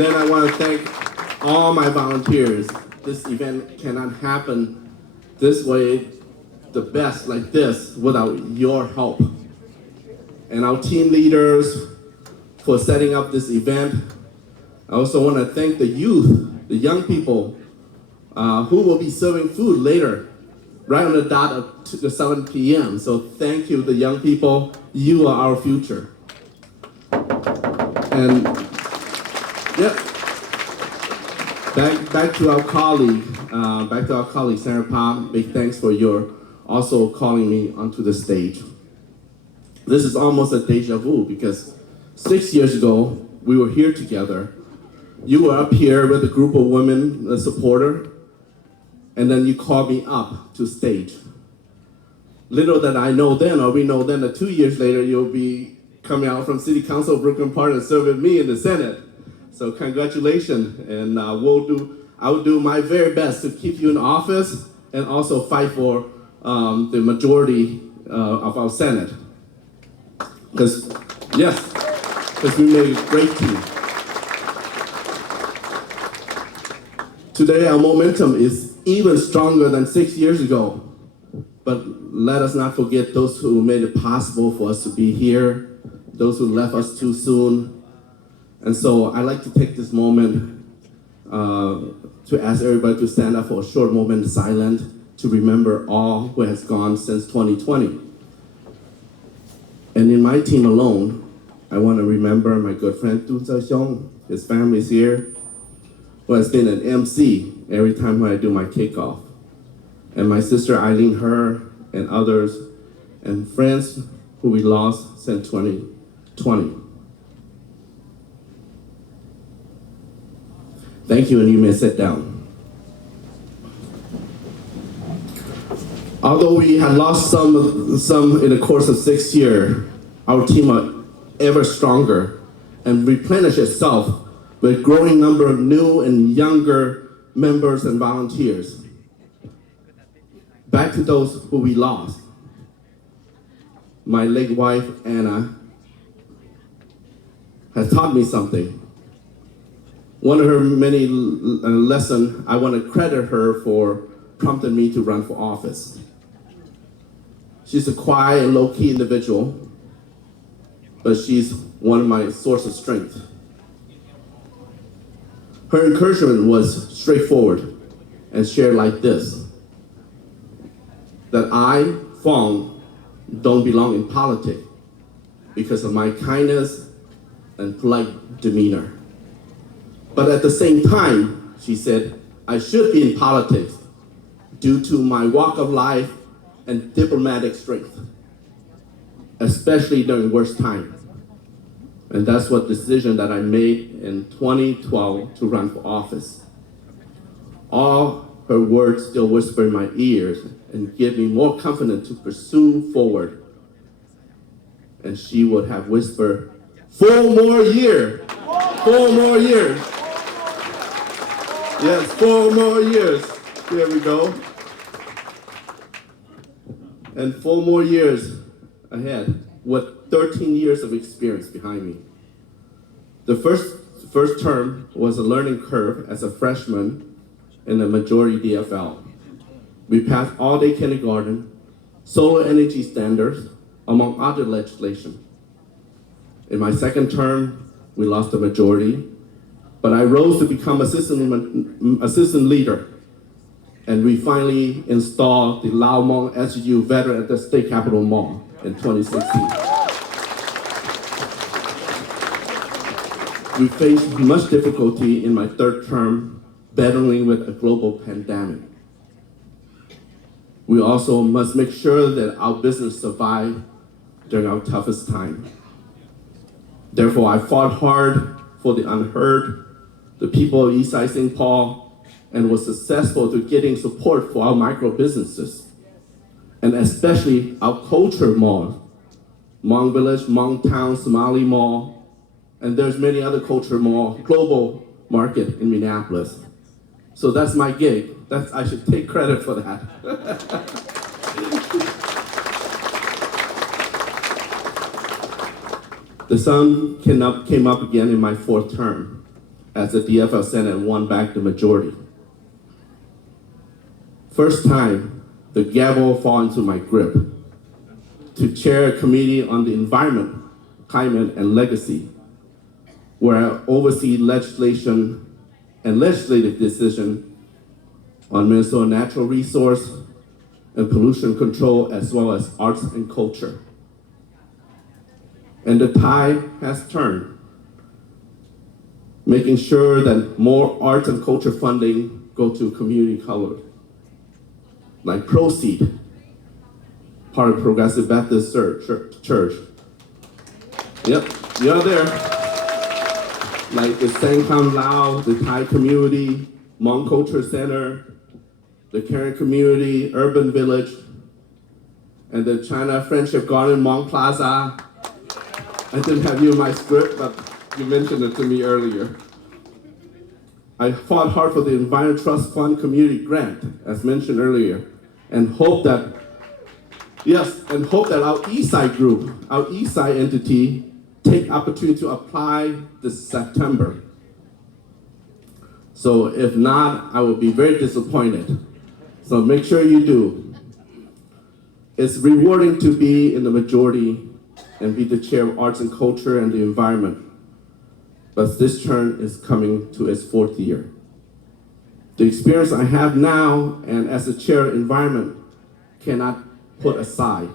And then I want to thank all my volunteers. This event cannot happen this way, the best like this, without your help. And our team leaders for setting up this event. I also want to thank the youth, the young people who will be serving food later, right on the dot of the 7 p.m. So thank you, the young people. You are our future. And yeah, back to our colleague, Sarah Palm. Big thanks for your also calling me onto the stage. This is almost a deja vu because 6 years ago we were here together. You were up here with a group of women, a supporter, and then you called me up to stage. Little that I know then, or we know then, that 2 years later you'll be coming out from City Council of Brooklyn Park and serving me in the Senate. So congratulations, and I will do my very best to keep you in office and also fight for the majority of our Senate. Because we made a great team. Today our momentum is even stronger than 6 years ago. But let us not forget those who made it possible for us to be here, those who left us too soon. And so I'd like to take this moment to ask everybody to stand up for a short moment of silence to remember all who has gone since 2020. And in my team alone, I want to remember my good friend Tu Xiong, his family is here, who has been an MC every time when I do my kickoff. And my sister Eileen, her, and others, and friends who we lost since 2020. Thank you, and you may sit down. Although we had lost some in the course of 6 years, our team are ever stronger and replenish itself with a growing number of new and younger members and volunteers. Back to those who we lost. My late wife, Anna, has taught me something. One of her many lessons, I want to credit her for prompting me to run for office. She's a quiet and low-key individual, but she's one of my sources of strength. Her encouragement was straightforward and shared like this: that I, Foung, don't belong in politics because of my kindness and polite demeanor. But at the same time, she said, I should be in politics due to my walk of life and diplomatic strength, especially during worst times. And that's what decision that I made in 2012 to run for office. All her words still whisper in my ears and give me more confidence to pursue forward. And she would have whispered, 4 more years, 4 more years. Yes, 4 more years. Here we go. And 4 more years ahead with 13 years of experience behind me. The first term was a learning curve as a freshman in the majority DFL. We passed all-day kindergarten, solar energy standards, among other legislation. In my second term, we lost the majority, but I rose to become assistant leader, and we finally installed the Lao Hmong SU veteran at the State Capitol Mall in 2016. We faced much difficulty in my third term, battling with a global pandemic. We also must make sure that our business survive during our toughest time. Therefore, I fought hard for the unheard, the people of Eastside St. Paul, and was successful to getting support for our micro businesses, and especially our culture mall, Hmong Village, Hmong Town, Somali Mall, and there's many other culture mall, global market in Minneapolis. So that's my gig. I should take credit for that. The sun came up again in my fourth term. as the DFL Senate won back the majority. First time, the gavel fall into my grip to chair a committee on the environment, climate, and legacy, where I oversee legislation and legislative decision on Minnesota natural resource and pollution control, as well as arts and culture. And the tide has turned, making sure that more arts and culture funding go to community colors, like Proceed, part of Progressive Baptist Church. Yep, you're there. Like the Sangkam Lao, the Thai community, Hmong Culture Center, the Karen Community, Urban Village, and the China Friendship Garden, Hmong Plaza. I didn't have you in my script, but you mentioned it to me earlier. I fought hard for the Environment Trust Fund Community Grant, as mentioned earlier, and hope that our East Side group, our East Side entity, take opportunity to apply this September. So if not, I will be very disappointed. So make sure you do. It's rewarding to be in the majority and be the chair of arts and culture and the environment. But this term is coming to its fourth year. The experience I have now and as a chair of environment cannot put aside.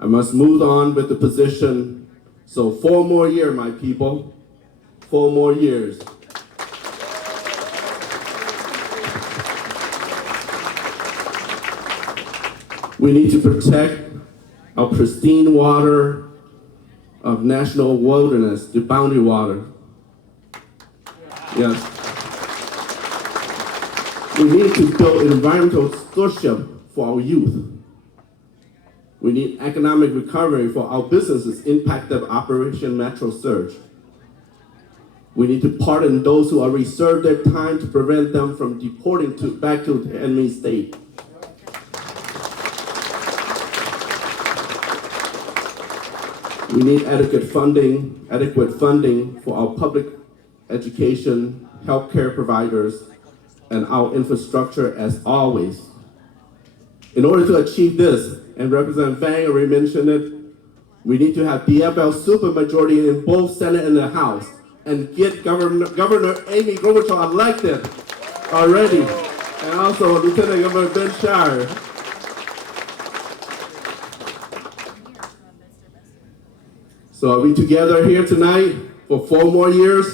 I must move on with the position. So 4 more years, my people, 4 more years. We need to protect our pristine water of national wilderness, the boundary water. Yes. We need to build environmental stewardship for our youth. We need economic recovery for our businesses impacted by Operation Natural Surge. We need to pardon those who already served their time to prevent them from deporting back to the enemy state. We need adequate funding for our public education, healthcare providers, and our infrastructure as always. In order to achieve this, and Representative Foung already mentioned it, we need to have DFL supermajority in both Senate and the House, and get Governor Amy Klobuchar elected already, and also Lieutenant Governor Ben Shire. So are we together here tonight for 4 more years?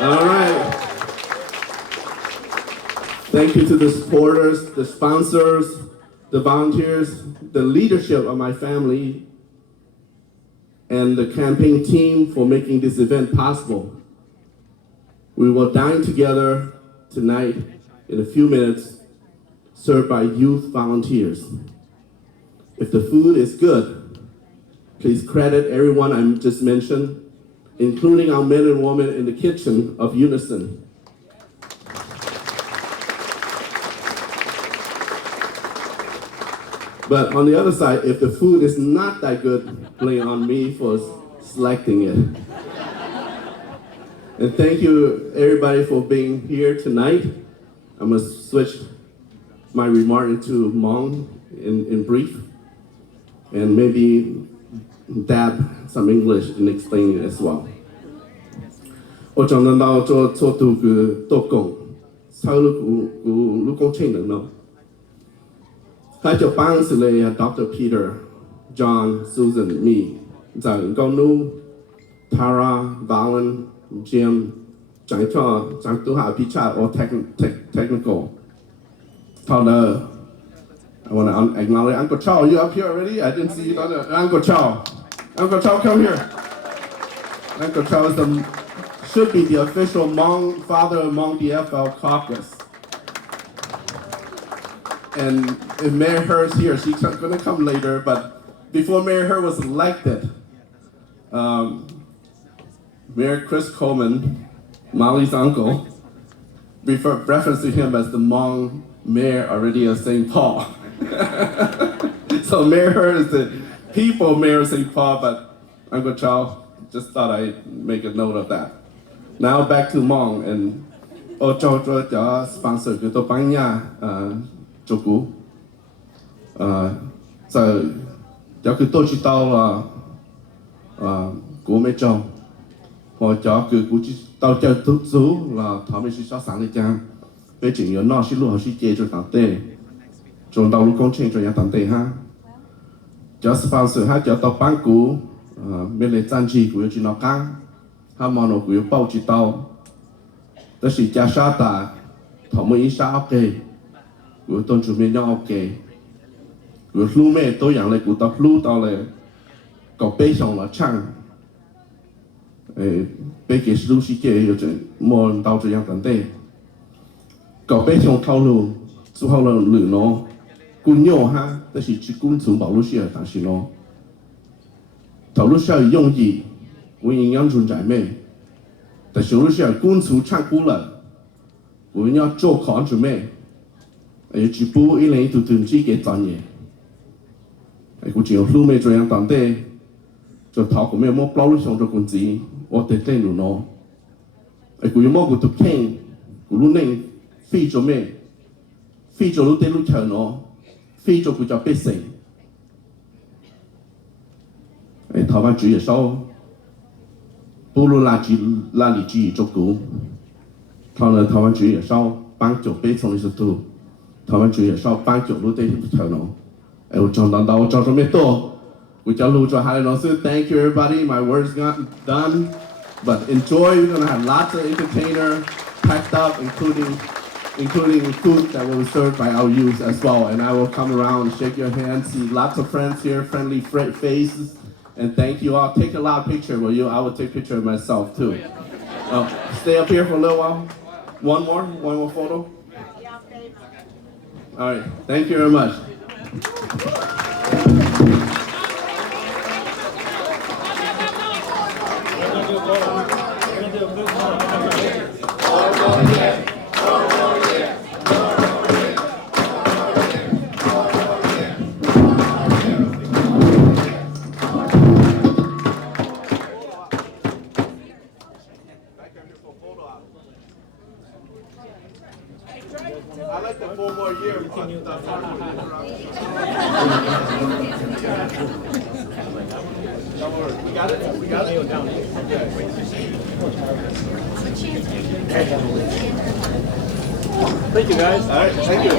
All right. Thank you to the supporters, the sponsors, the volunteers, the leadership of my family, and the campaign team for making this event possible. We will dine together tonight in a few minutes, served by youth volunteers. If the food is good, please credit everyone I just mentioned, including our men and women in the kitchen of Unison. But on the other side, if the food is not that good, blame on me for selecting it. And thank you everybody for being here tonight. I'm gonna switch my remark into Hmong in brief, and maybe dab some English in explaining it as well. 我讲到做这个做工，稍如果清能咯。Hai cho bang sile Dr. Peter, John, Susan, me, Zhang Gonu, Tara, Valen, Jim, Zhang Tuha Picha or technical. I want to acknowledge Uncle Chow. You up here already? I didn't see you down there. Uncle Chow. Uncle Chow, come here. Uncle Chow should be the official Hmong father of Hmong DFL caucus. And if Mayor Her's here, she's gonna come later, but before Mayor Her was elected, Mayor Chris Coleman, Molly's uncle, referred to him as the Hmong mayor already of St. Paul. So Mayor Her is the people mayor of St. Paul, but Uncle Chow just thought I'd make a note of that. Now back to Mong and cho sponsor cái tổ bánh nha cho cú giờ cho cái tổ chỉ tao là cú mấy trong hoặc cho cái cú chỉ tao cho tốt số là thằng mình sẽ sáng lên trang cái chuyện nhỏ nó sẽ luôn họ sẽ chơi cho tao tê trong đầu lúc công trình cho nhà tao tê ha cho sponsor ha cho tao bán cú bên lấy trang trí của chỉ nó căng ha mà nó của bao chỉ tao đó là cha sa ta thọ mới sa ok của tôn chủ mình nhau ok của lu mẹ tôiอย่างไรcủa tao lu tao là có bê xong là chăng bê cái lu sĩ chế rồi mòn tao cho yang tận tê có bê xong thao lu su hao là lử nó cún nhau ha đó là chỉ cún xuống bảo lu sĩ ở thằng sĩ nó thảo lu sĩ dùng gì của营养准在咩但是如果公司唱歌了，我们要做好准备，只不一年都统计给专业，我只有路没这样当地，就讨个咩么包路上做工资，我得等路喏，我有么个都看，我路内非做咩，非做路得路长喏，非做不叫百姓，台湾主要少。不如垃圾机做股，台湾主要少帮助北从的是多，台湾主要少帮助路的头脑。我讲到我讲什么多，我叫路做还有老师 ，Thank you everybody. My words not done, but enjoy. We're gonna have lots of entertainer packed up, including food that will be served by our youth as well. And I will come around, shake your hand, see lots of friends here, friendly faces. And thank you all. Take a lot of pictures with you. I will take a picture of myself too. Stay up here for a little while. One more photo. All right. Thank you very much. I like the 4 more years. We got it? We got it? Thank you, guys. All right, thank you.